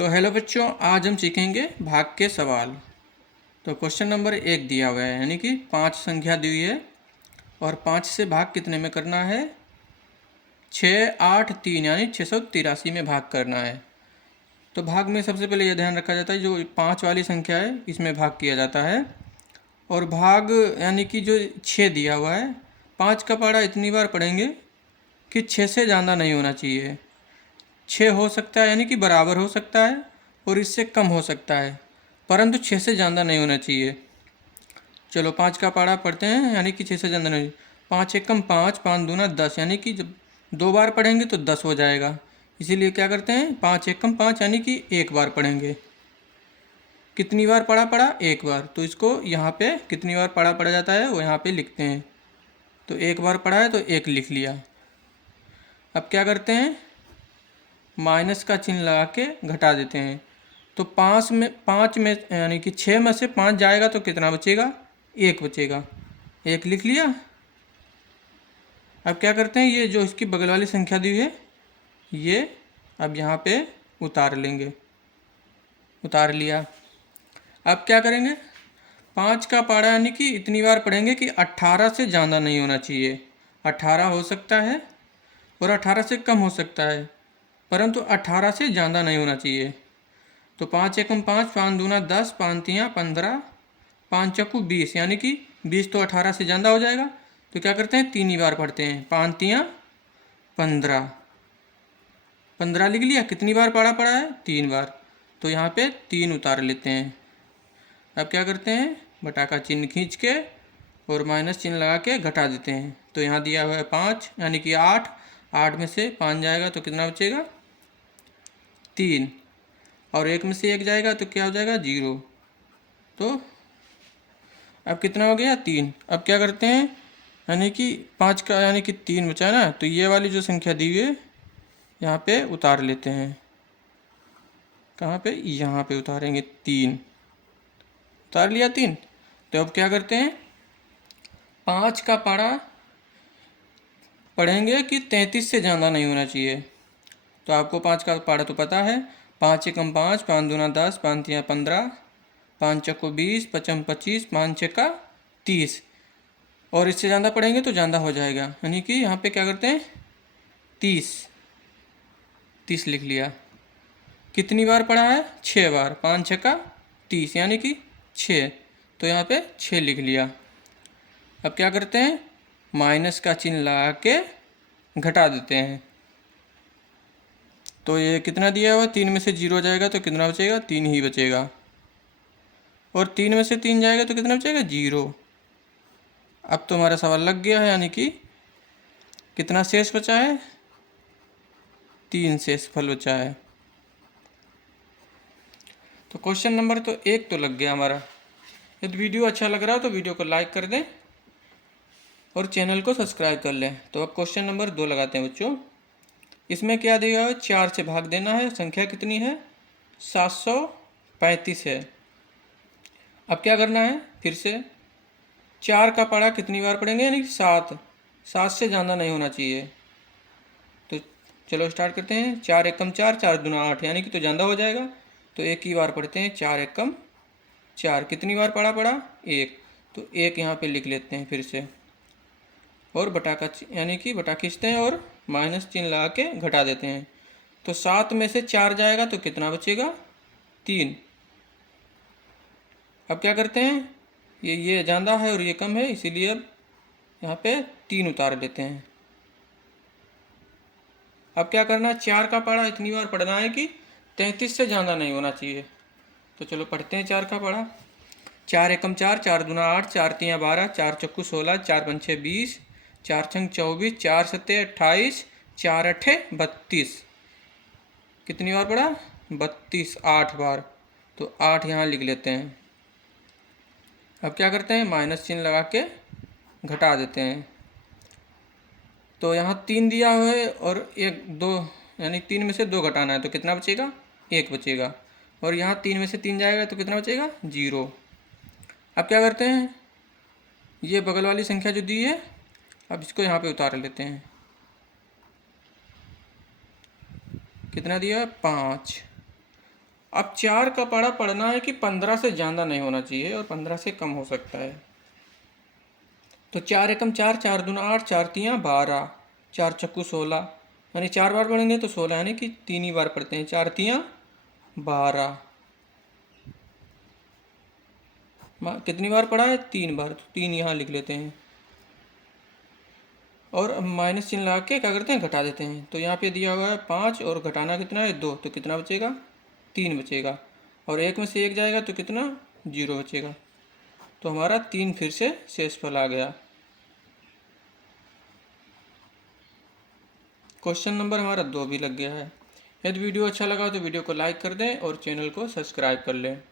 तो हेलो बच्चों, आज हम सीखेंगे भाग के सवाल। तो क्वेश्चन नंबर 1 दिया हुआ है, यानी कि 5 संख्या दी हुई है और 5 से भाग कितने में करना है? 6, 8, 3 यानी 683 में भाग करना है। तो भाग में सबसे पहले यह ध्यान रखा जाता है, जो 5 वाली संख्या है इसमें भाग किया जाता है। और भाग यानी कि जो 6 दिया हुआ है, 5 का पहाड़ा इतनी बार पढ़ेंगे कि 6 से ज़्यादा नहीं होना चाहिए। 6 हो सकता है यानी कि बराबर हो सकता है और इससे कम हो सकता है, परंतु 6 से ज़्यादा नहीं होना चाहिए। चलो 5 का पहाड़ा पढ़ते हैं, यानी कि 6 से ज़्यादा नहीं। 5 एकम 5, 5 दूना 10, यानी कि जब 2 बार पढ़ेंगे तो 10 हो जाएगा। इसीलिए क्या करते हैं, 5 एकम 5 यानी कि 1 बार पढ़ेंगे। कितनी बार पढ़ा? 1 बार। तो इसको यहाँ पे कितनी बार पढ़ा जाता है वो यहाँ पे लिखते हैं। तो 1 बार पढ़ा है तो 1 लिख लिया। अब क्या करते हैं, माइनस का चिन्ह लगा के घटा देते हैं। तो 5 में यानी कि 6 में से 5 जाएगा तो कितना बचेगा? 1 बचेगा। 1 लिख लिया। अब क्या करते हैं, ये जो इसकी बगल वाली संख्या दी हुई है ये अब यहाँ पे उतार लेंगे। उतार लिया। अब क्या करेंगे, 5 का पहाड़ा यानी कि इतनी बार पढ़ेंगे कि 18 से ज़्यादा नहीं होना चाहिए। 18 हो सकता है और 18 से कम हो सकता है, परंतु 18 से ज़्यादा नहीं होना चाहिए। तो 5 एकम 5, 5 दूना 10, 5 तियाँ 15, 5 चक्कू 20, यानी कि 20 तो 18 से ज़्यादा हो जाएगा। तो क्या करते हैं, 3 ही बार पढ़ते हैं। 5 तियाँ 15, 15 लिख लिया। कितनी बार पढ़ा है? 3 बार। तो यहाँ पे 3 उतार लेते हैं। अब क्या करते हैं, बटा का चिन्ह खींच के और माइनस चिन्ह लगा के घटा देते हैं। तो यहाँ दिया हुआ है 5 यानी कि 8, 8 में से 5 जाएगा तो कितना बचेगा? 3। और 1 में से 1 जाएगा तो क्या हो जाएगा? 0। तो अब कितना हो गया? 3। अब क्या करते हैं, यानी कि 5 का यानी कि 3 बचा है ना, तो ये वाली जो संख्या दी हुई है यहाँ पे उतार लेते हैं। कहाँ पे? यहाँ पे उतारेंगे। 3 उतार लिया। 3। तो अब क्या करते हैं, 5 का पहाड़ा पढ़ेंगे कि 33 से ज़्यादा नहीं होना चाहिए। तो आपको 5 का पहाड़ा तो पता है। 5 एकम 5, 5 दूना 10, 5 तियाँ 15, 5 चक्को 20, 5 25, 5 छक्का 30। और इससे ज़्यादा पढ़ेंगे तो ज़्यादा हो जाएगा, यानी कि यहाँ पे क्या करते हैं, 30 लिख लिया। कितनी बार पढ़ा है? 6 बार। 5 छक्का 30 यानी कि 6। तो यहाँ पे 6 लिख लिया। अब क्या करते हैं, माइनस का चिन्ह लगा के घटा देते हैं। तो ये कितना दिया हुआ है, 3 में से 0 जाएगा तो कितना बचेगा? 3 ही बचेगा। और 3 में से 3 जाएगा तो कितना बचेगा? 0। अब तो हमारा सवाल लग गया है, यानी कि कितना शेष बचा है? 3 शेष फल बचा है। तो क्वेश्चन नंबर तो 1 तो लग गया हमारा। यदि वीडियो अच्छा लग रहा हो तो वीडियो को लाइक कर दें और चैनल को सब्सक्राइब कर लें। तो अब क्वेश्चन नंबर 2 लगाते हैं बच्चों। इसमें क्या दिया है, 4 से भाग देना है। संख्या कितनी है? 735 है। अब क्या करना है, फिर से 4 का पहाड़ा कितनी बार पढ़ेंगे, यानी 7। 7 से ज़्यादा नहीं होना चाहिए। तो चलो स्टार्ट करते हैं। 4 एकम 4, 4 दूना 8, यानी कि तो ज़्यादा हो जाएगा। तो 1 ही बार पढ़ते हैं। 4 एकम 4। कितनी बार पढ़ा? 1। तो 1 यहाँ पे लिख लेते हैं फिर से। और बटा का यानी कि बटा खींचते हैं और माइनस चिन्ह लगा के घटा देते हैं। तो 7 में से 4 जाएगा तो कितना बचेगा? 3। अब क्या करते हैं, ये ज़्यादा है और ये कम है, इसीलिए अब यहाँ पे 3 उतार लेते हैं। अब क्या करना है, 4 का पहाड़ा इतनी बार पढ़ना है कि 33 से ज़्यादा नहीं होना चाहिए। तो चलो पढ़ते हैं 4 का पहाड़ा। 4 एकम 4, 4 दूना 8, 4 तियाँ 12, 4 चक्कू 16, 4 पंछे 20, 4 छंग 24, 4 सत्ते 28, 4 अट्ठे 32। कितनी बार पढ़ा? 32, 8 बार। तो 8 यहाँ लिख लेते हैं। अब क्या करते हैं, माइनस चिन्ह लगा के घटा देते हैं। तो यहाँ 3 दिया हुआ है और 1 2 यानी 3 में से 2 घटाना है तो कितना बचेगा? 1 बचेगा। और यहाँ 3 में से 3 जाएगा तो कितना बचेगा? 0। अब क्या करते हैं, ये बगल वाली संख्या जो दी है अब इसको यहाँ पे उतार लेते हैं। कितना दिया है? 5। अब 4 का पारा पढ़ना है कि 15 से ज़्यादा नहीं होना चाहिए और 15 से कम हो सकता है। तो 4 एकम 4, 4 दूना 8, 4 तियाँ 12, 4 चक्कू 16, यानी 4 बार पढ़ेंगे तो 16, यानी कि 3 ही बार पढ़ते हैं। 4 तियाँ 12, कितनी बार पढ़ा है? 3 बार, तो 3 यहाँ लिख लेते हैं। और अब माइनस चिन्ह लगा के क्या करते हैं, घटा देते हैं। तो यहाँ पे दिया हुआ है 5 और घटाना कितना है 2, तो कितना बचेगा? 3 बचेगा। और 1 में से 1 जाएगा तो कितना? 0 बचेगा। तो हमारा 3 फिर से शेषफल आ गया। क्वेश्चन नंबर हमारा 2 भी लग गया है। यदि वीडियो अच्छा लगा तो वीडियो को लाइक कर दें और चैनल को सब्सक्राइब कर लें।